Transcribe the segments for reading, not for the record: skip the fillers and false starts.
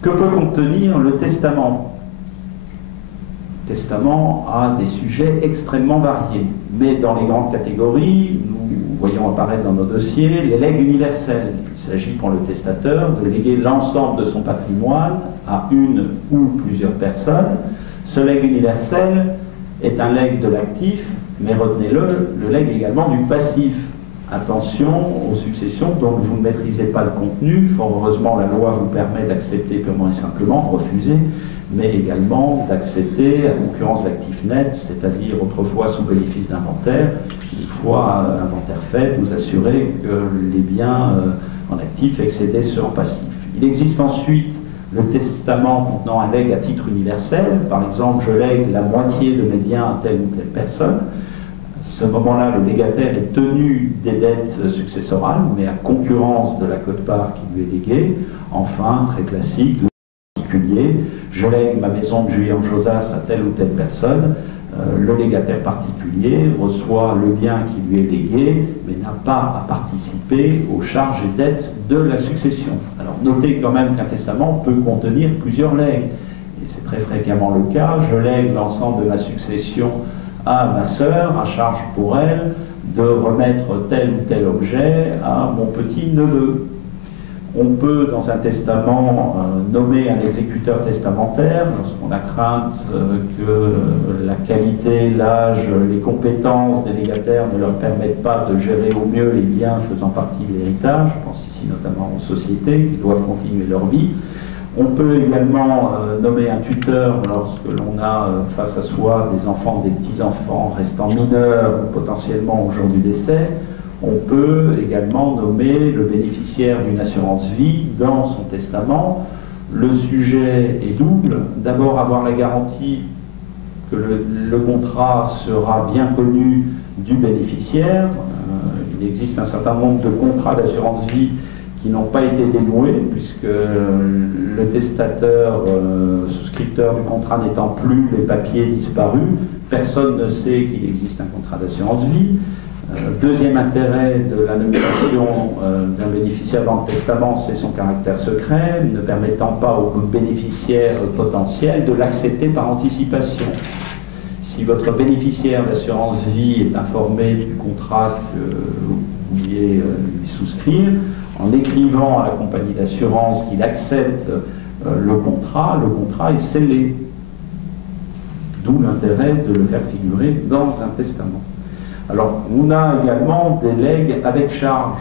Que peut contenir le testament? Le testament a des sujets extrêmement variés, mais dans les grandes catégories, nous voyons apparaître dans nos dossiers les legs universels. Il s'agit pour le testateur de léguer l'ensemble de son patrimoine à une ou plusieurs personnes. Ce legs universel est un legs de l'actif, mais retenez-le, le legs également du passif. Attention aux successions dont vous ne maîtrisez pas le contenu. Fort heureusement, la loi vous permet d'accepter purement et simplement, refuser, mais également d'accepter à concurrence d'actifs nets, c'est-à-dire autrefois sous bénéfice d'inventaire. Une fois inventaire fait, vous assurez que les biens en actif excédaient ceux en passif. Il existe ensuite le testament contenant un legs à titre universel. Par exemple, je lègue la moitié de mes biens à telle ou telle personne. À ce moment-là, le légataire est tenu des dettes successorales, mais à concurrence de la quote-part qui lui est léguée. Enfin, très classique, le particulier, je lègue ma maison de Juillan-Josas à telle ou telle personne. Le légataire particulier reçoit le bien qui lui est légué, mais n'a pas à participer aux charges et dettes de la succession. Alors notez quand même qu'un testament peut contenir plusieurs legs, et c'est très fréquemment le cas. Je lègue l'ensemble de ma succession à ma sœur, à charge pour elle de remettre tel ou tel objet à mon petit-neveu. On peut, dans un testament, nommer un exécuteur testamentaire lorsqu'on a crainte que la qualité, l'âge, les compétences des légataires ne leur permettent pas de gérer au mieux les biens faisant partie de l'héritage. Je pense ici notamment aux sociétés qui doivent continuer leur vie. On peut également nommer un tuteur lorsque l'on a face à soi des enfants, des petits-enfants restant mineurs ou potentiellement au jour du décès. On peut également nommer le bénéficiaire d'une assurance vie dans son testament. Le sujet est double. D'abord, avoir la garantie que le contrat sera bien connu du bénéficiaire. Il existe un certain nombre de contrats d'assurance vie qui n'ont pas été dénoués, puisque le testateur, souscripteur du contrat n'étant plus, les papiers disparus, personne ne sait qu'il existe un contrat d'assurance vie. Deuxième intérêt de la nomination d'un bénéficiaire dans le testament, c'est son caractère secret, ne permettant pas au bénéficiaire potentiel de l'accepter par anticipation. Si votre bénéficiaire d'assurance vie est informé du contrat que vous vouliez lui souscrire, en écrivant à la compagnie d'assurance qu'il accepte le contrat est scellé. D'où l'intérêt de le faire figurer dans un testament. Alors, on a également des legs avec charge.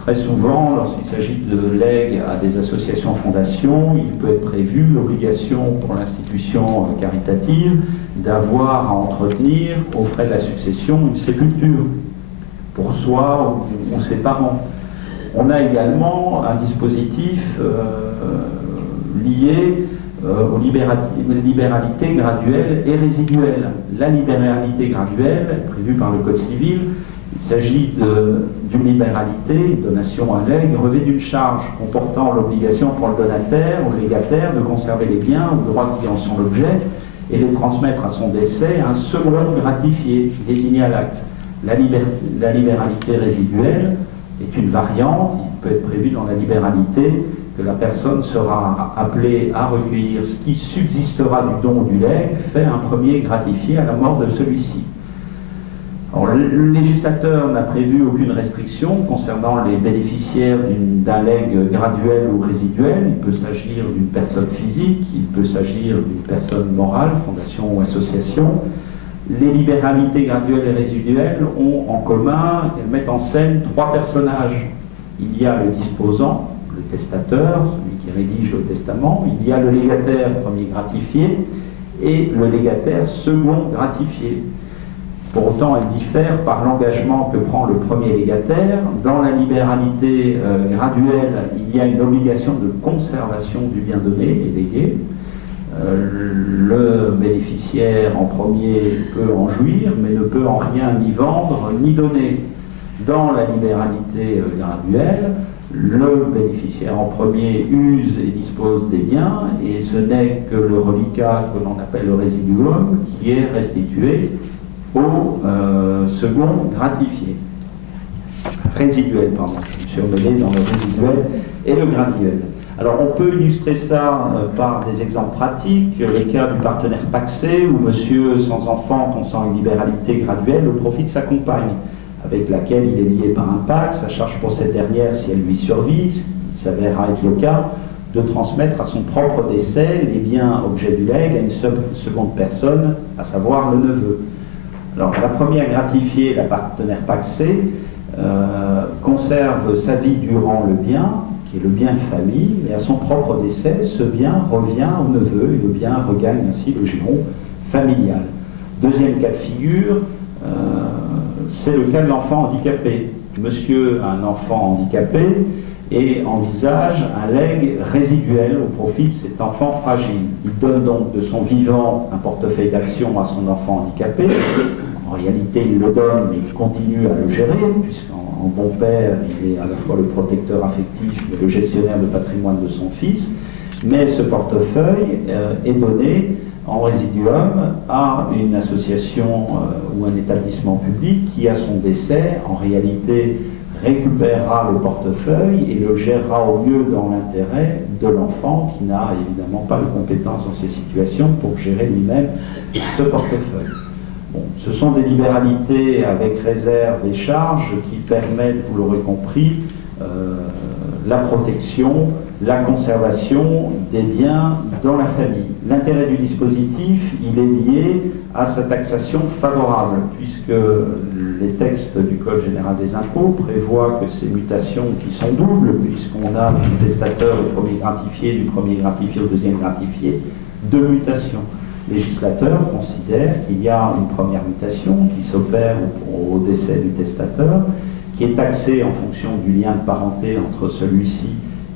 Très souvent, lorsqu'il s'agit de legs à des associations fondations, il peut être prévu l'obligation pour l'institution caritative d'avoir à entretenir, aux frais de la succession, une sépulture pour soi ou ses parents. On a également un dispositif lié aux libéralités graduelles et résiduelles. La libéralité graduelle est prévue par le Code civil. Il s'agit d'une libéralité, une donation à legs, revêt d'une charge comportant l'obligation pour le donataire ou le légataire de conserver les biens ou droits qui en sont l'objet et les transmettre à son décès à un second gratifié désigné à l'acte. La libéralité résiduelle est une variante, il peut être prévu dans la libéralité que la personne sera appelée à recueillir ce qui subsistera du don ou du legs, fait un premier gratifié à la mort de celui-ci. Alors, le législateur n'a prévu aucune restriction concernant les bénéficiaires d'un legs graduel ou résiduel. Il peut s'agir d'une personne physique, il peut s'agir d'une personne morale, fondation ou association. Les libéralités graduelles et résiduelles ont en commun, elles mettent en scène trois personnages. Il y a le disposant, le testateur, celui qui rédige le testament, il y a le légataire premier gratifié et le légataire second gratifié. Pour autant, elles diffèrent par l'engagement que prend le premier légataire. Dans la libéralité graduelle, il y a une obligation de conservation du bien donné et légué. Le bénéficiaire en premier peut en jouir, mais ne peut en rien ni vendre ni donner. Dans la libéralité graduelle, le bénéficiaire en premier use et dispose des biens, et ce n'est que le reliquat que l'on appelle le résiduum qui est restitué au second gratifié. Résiduel, pardon, je me suis emmêlé dans le résiduel et le graduel. Alors on peut illustrer ça par des exemples pratiques, les cas du partenaire pacsé où monsieur sans enfant consent une libéralité graduelle au profit de sa compagne, avec laquelle il est lié par un pacte, à charge pour cette dernière si elle lui survit, ce qui s'avérera être le cas, de transmettre à son propre décès les biens objets du legs à une seconde personne, à savoir le neveu. Alors la première gratifiée, la partenaire pacsée, conserve sa vie durant le bien, qui est le bien de famille, mais à son propre décès, ce bien revient au neveu et le bien regagne ainsi le giron familial. Deuxième cas de figure, c'est le cas de l'enfant handicapé. Monsieur a un enfant handicapé et envisage un legs résiduel au profit de cet enfant fragile. Il donne donc de son vivant un portefeuille d'actions à son enfant handicapé. En réalité, il le donne, mais il continue à le gérer, puisqu'en bon père, il est à la fois le protecteur affectif, mais le gestionnaire de patrimoine de son fils. Mais ce portefeuille est donné en résiduum à une association ou un établissement public qui, à son décès, en réalité, récupérera le portefeuille et le gérera au mieux dans l'intérêt de l'enfant qui n'a évidemment pas de compétences dans ces situations pour gérer lui-même ce portefeuille. Bon, ce sont des libéralités avec réserve et charges qui permettent, vous l'aurez compris, la protection, la conservation des biens dans la famille. L'intérêt du dispositif, il est lié à sa taxation favorable, puisque les textes du Code général des impôts prévoient que ces mutations qui sont doubles, puisqu'on a du testateur au premier gratifié, du premier gratifié au deuxième gratifié, deux mutations. Le législateur considère qu'il y a une première mutation qui s'opère au décès du testateur, qui est taxée en fonction du lien de parenté entre celui-ci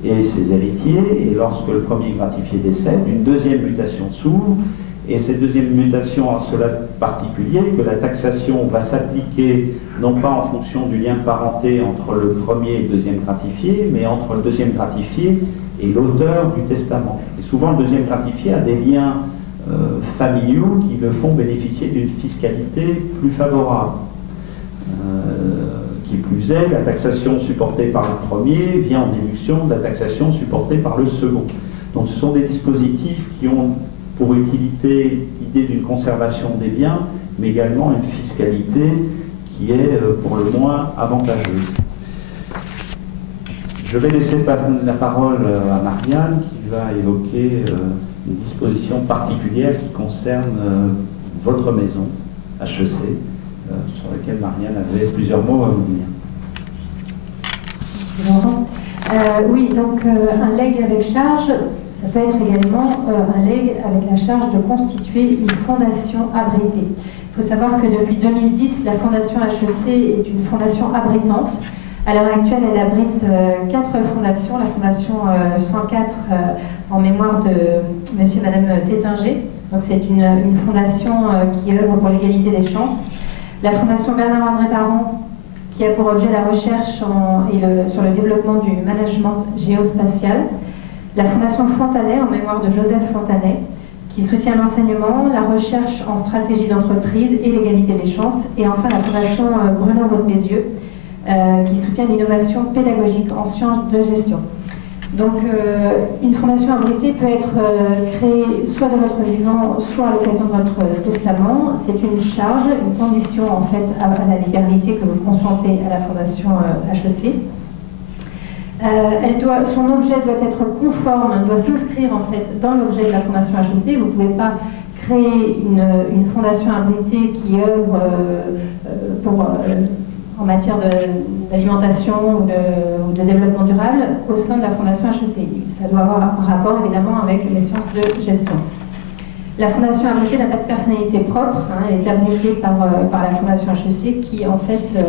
et ses héritiers, et lorsque le premier gratifié décède, une deuxième mutation s'ouvre, et cette deuxième mutation a cela de particulier que la taxation va s'appliquer non pas en fonction du lien de parenté entre le premier et le deuxième gratifié, mais entre le deuxième gratifié et l'auteur du testament. Et souvent le deuxième gratifié a des liens familiaux qui le font bénéficier d'une fiscalité plus favorable. Qui plus est, la taxation supportée par le premier vient en déduction de la taxation supportée par le second. Donc ce sont des dispositifs qui ont pour utilité l'idée d'une conservation des biens, mais également une fiscalité qui est pour le moins avantageuse. Je vais laisser la parole à Marianne qui va évoquer une disposition particulière qui concerne votre maison, HEC, sur laquelle Marianne avait plusieurs mots à vous dire. Oui, donc un legs avec charge, ça peut être également un legs avec la charge de constituer une fondation abritée. Il faut savoir que depuis 2010, la fondation HEC est une fondation abritante. À l'heure actuelle, elle abrite 4 fondations. La fondation 104 en mémoire de monsieur et madame Tétinger. Donc c'est une fondation qui œuvre pour l'égalité des chances. La fondation Bernard-André Parent, qui a pour objet la recherche sur le développement du management géospatial. La fondation Fontanet, en mémoire de Joseph Fontanet, qui soutient l'enseignement, la recherche en stratégie d'entreprise et l'égalité des chances. Et enfin la fondation Bruno Rode-Bézieux, qui soutient l'innovation pédagogique en sciences de gestion. Donc une fondation abritée peut être créée soit de votre vivant, soit à l'occasion de votre testament. C'est une charge, une condition en fait à la légalité que vous consentez à la fondation HEC. Son objet doit être conforme, doit s'inscrire en fait dans l'objet de la fondation HEC. Vous ne pouvez pas créer une fondation abritée qui œuvre en matière d'alimentation ou de développement durable au sein de la fondation HEC. Ça doit avoir un rapport évidemment avec les sciences de gestion. La fondation abritée n'a pas de personnalité propre, elle est abritée par la fondation HEC qui en fait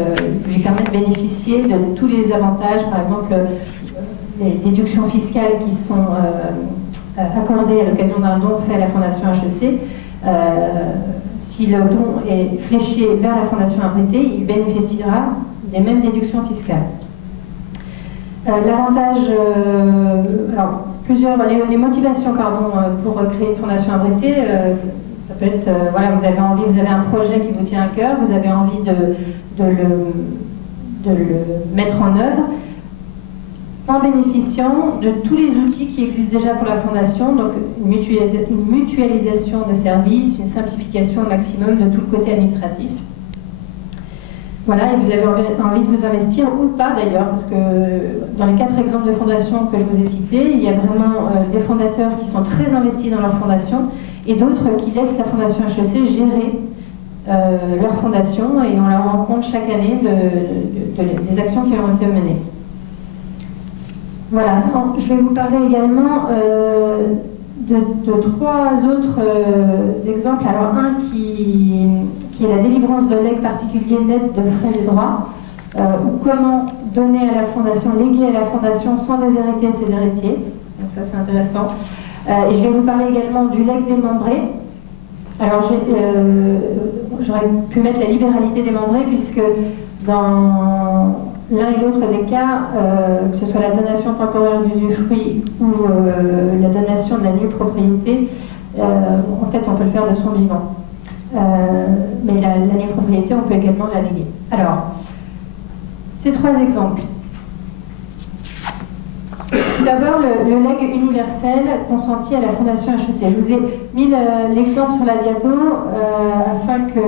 lui permet de bénéficier de tous les avantages, par exemple les déductions fiscales qui sont accordées à l'occasion d'un don fait à la fondation HEC. Si le don est fléché vers la fondation abritée, il bénéficiera des mêmes déductions fiscales. L'avantage, les motivations pour créer une fondation abritée, ça peut être, vous avez un projet qui vous tient à cœur, vous avez envie de le mettre en œuvre. en bénéficiant de tous les outils qui existent déjà pour la Fondation, donc une mutualisation des services, une simplification au maximum de tout le côté administratif. Voilà, et vous avez envie de vous investir ou pas d'ailleurs, parce que dans les 4 exemples de fondations que je vous ai cités, il y a vraiment des fondateurs qui sont très investis dans leur fondation et d'autres qui laissent la Fondation HEC gérer leur fondation et on leur rend compte chaque année des actions qui ont été menées. Voilà, je vais vous parler également de 3 autres exemples. Alors un qui est la délivrance de legs particuliers nets de frais et droits, ou comment donner à la Fondation, léguer à la Fondation sans déshériter ses héritiers. Donc ça c'est intéressant. Et je vais vous parler également du legs démembré. Alors j'aurais pu mettre la libéralité démembrée puisque dans l'un et l'autre des cas, que ce soit la donation temporaire d'usufruit ou la donation de la nue propriété, en fait on peut le faire de son vivant. Mais la nue propriété, on peut également la léguer. Alors, ces 3 exemples. Tout d'abord, le legs universel consenti à la Fondation HEC. Je vous ai mis l'exemple sur la diapo afin que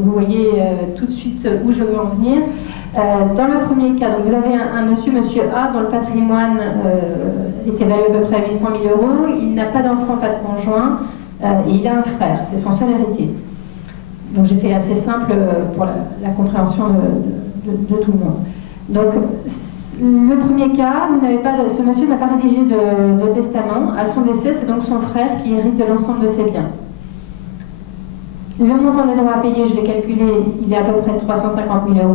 vous voyez tout de suite où je veux en venir. Dans le premier cas, donc vous avez un monsieur A, dont le patrimoine est évalué à peu près à 800 000 €. Il n'a pas d'enfant, pas de conjoint, et il a un frère, c'est son seul héritier. Donc j'ai fait assez simple pour la compréhension de tout le monde. Donc, le premier cas, ce monsieur n'a pas rédigé de testament. À son décès, c'est donc son frère qui hérite de l'ensemble de ses biens. Le montant des droits à payer, je l'ai calculé, il est à peu près de 350 000 €.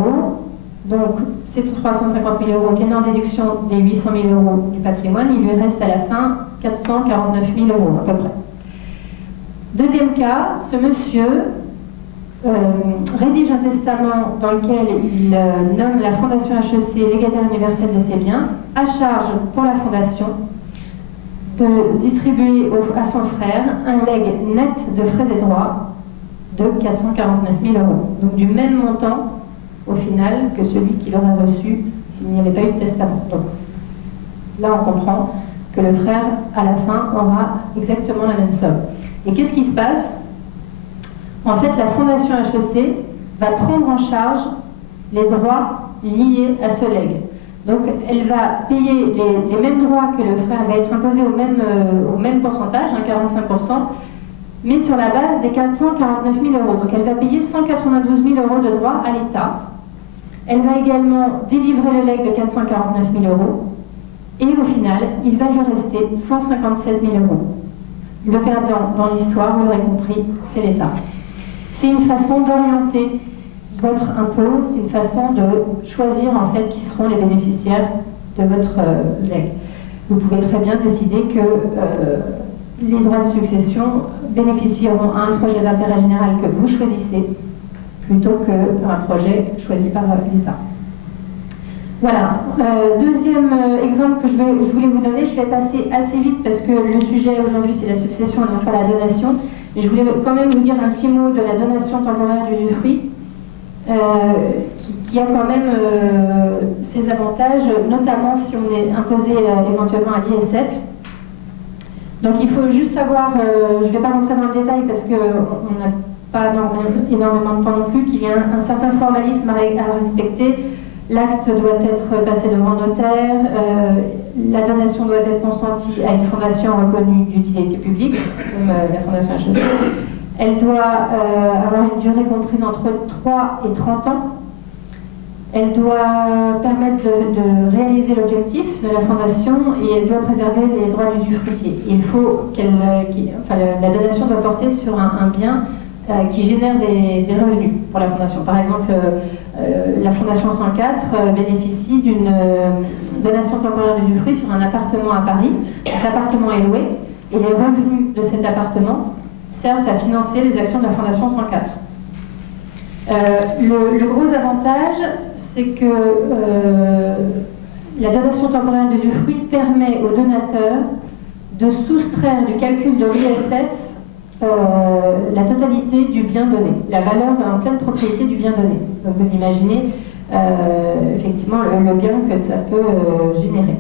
Donc, ces 350 000 € viennent en déduction des 800 000 € du patrimoine. Il lui reste à la fin 449 000 € à peu près. Deuxième cas, ce monsieur rédige un testament dans lequel il nomme la Fondation HEC légataire universel de ses biens, à charge pour la Fondation de distribuer à son frère un legs net de frais et droits de 449 000 €. Donc du même montant au final que celui qu'il aurait reçu s'il n'y avait pas eu de testament. Donc là on comprend que le frère à la fin aura exactement la même somme. Et qu'est-ce qui se passe? En fait, la Fondation HEC va prendre en charge les droits liés à ce legs. Donc, elle va payer les mêmes droits que le frère, elle va être imposée au même pourcentage, 45%, mais sur la base des 449 000 €. Donc, elle va payer 192 000 € de droits à l'État. Elle va également délivrer le legs de 449 000 €. Et au final, il va lui rester 157 000 €. Le perdant dans l'histoire, vous l'aurez compris, c'est l'État. C'est une façon d'orienter votre impôt, c'est une façon de choisir en fait qui seront les bénéficiaires de votre legs. Vous pouvez très bien décider que les droits de succession bénéficieront à un projet d'intérêt général que vous choisissez plutôt qu'un projet choisi par l'État. Voilà, deuxième exemple que je voulais vous donner, je vais passer assez vite parce que le sujet aujourd'hui c'est la succession et non pas la donation, mais je voulais quand même vous dire un petit mot de la donation temporaire d'usufruit qui a quand même ses avantages, notamment si on est imposé éventuellement à l'ISF. Donc il faut juste savoir, je ne vais pas rentrer dans le détail parce qu'on n'a pas énormément de temps non plus, qu'il y a un certain formalisme à respecter. L'acte doit être passé devant notaire, la donation doit être consentie à une fondation reconnue d'utilité publique, comme la Fondation HEC. Elle doit avoir une durée comprise entre 3 et 30 ans. Elle doit permettre de réaliser l'objectif de la fondation et elle doit préserver les droits d'usufruitier. Il faut la donation doit porter sur un bien qui génère des revenus pour la fondation. Par exemple, la Fondation 104 bénéficie d'une donation temporaire d'usufruit sur un appartement à Paris. L'appartement est loué et les revenus de cet appartement servent à financer les actions de la Fondation 104. Le gros avantage, c'est que la donation temporaire d'usufruit permet aux donateurs de soustraire du calcul de l'ISF la totalité du bien donné, la valeur en pleine propriété du bien donné. Donc vous imaginez, effectivement le gain que ça peut générer.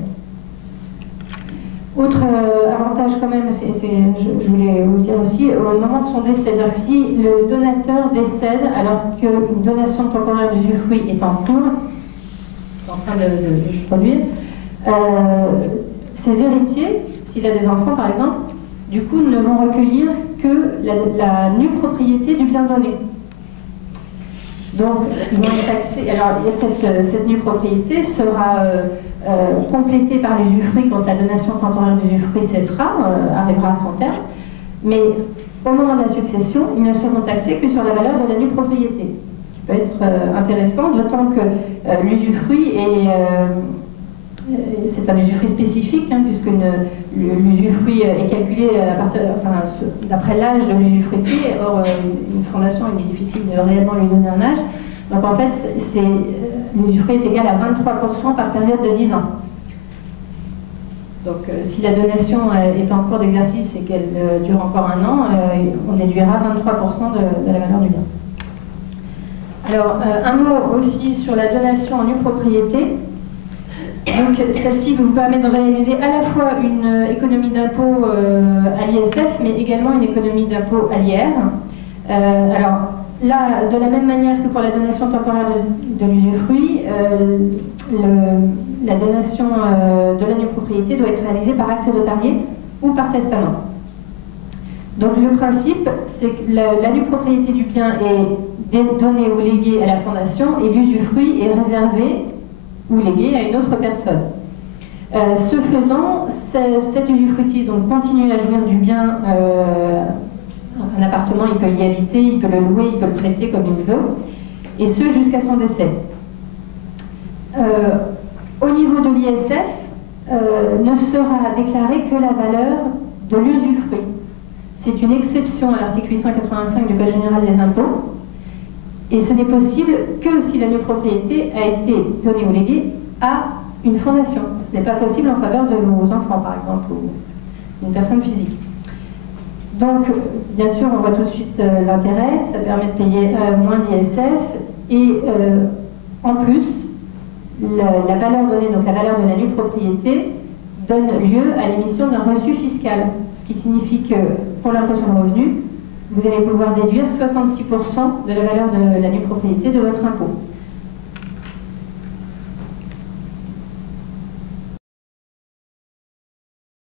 Autre avantage quand même, je voulais vous le dire aussi, au moment de son décès, c'est-à-dire si le donateur décède alors qu'une donation temporaire d'usufruit est en cours, en train de produire, ses héritiers, s'il a des enfants par exemple, du coup ne vont recueillir que la nue propriété du bien donné. Donc ils vont être taxés. Alors cette nue propriété sera complétée par l'usufruit quand la donation temporaire d'usufruit cessera, arrivera à son terme, mais au moment de la succession, ils ne seront taxés que sur la valeur de la nue propriété. Ce qui peut être intéressant, d'autant que l'usufruit c'est un usufruit spécifique, hein, puisque l'usufruit est calculé d'après l'âge de l'usufruitier. Or, une fondation, il est difficile de réellement lui donner un âge. Donc en fait, l'usufruit est égal à 23% par période de 10 ans. Donc si la donation est en cours d'exercice et qu'elle dure encore un an, on déduira 23% de la valeur du bien. Alors, un mot aussi sur la donation en nue propriété. Donc celle-ci vous permet de réaliser à la fois une économie d'impôt à l'ISF, mais également une économie d'impôt à l'IR. Alors là, de la même manière que pour la donation temporaire de l'usufruit, la donation de la nue propriété doit être réalisée par acte notarié ou par testament. Donc le principe, c'est que la nue propriété du bien est donnée ou léguée à la fondation et l'usufruit est réservé ou légué à une autre personne. Ce faisant, cet usufruitier donc continue à jouir du bien. Un appartement, il peut y habiter, il peut le louer, il peut le prêter comme il veut, et ce jusqu'à son décès. Au niveau de l'ISF, ne sera déclarée que la valeur de l'usufruit. C'est une exception à l'article 885 du Code général des impôts. Et ce n'est possible que si la nue propriété a été donnée ou léguée à une fondation. Ce n'est pas possible en faveur de vos enfants, par exemple, ou d'une personne physique. Donc, bien sûr, on voit tout de suite l'intérêt. Ça permet de payer moins d'ISF. Et en plus, la valeur donnée, donc la valeur de la nue propriété, donne lieu à l'émission d'un reçu fiscal. Ce qui signifie que, pour l'impôt sur le revenu, vous allez pouvoir déduire 66% de la valeur de la nue propriété de votre impôt.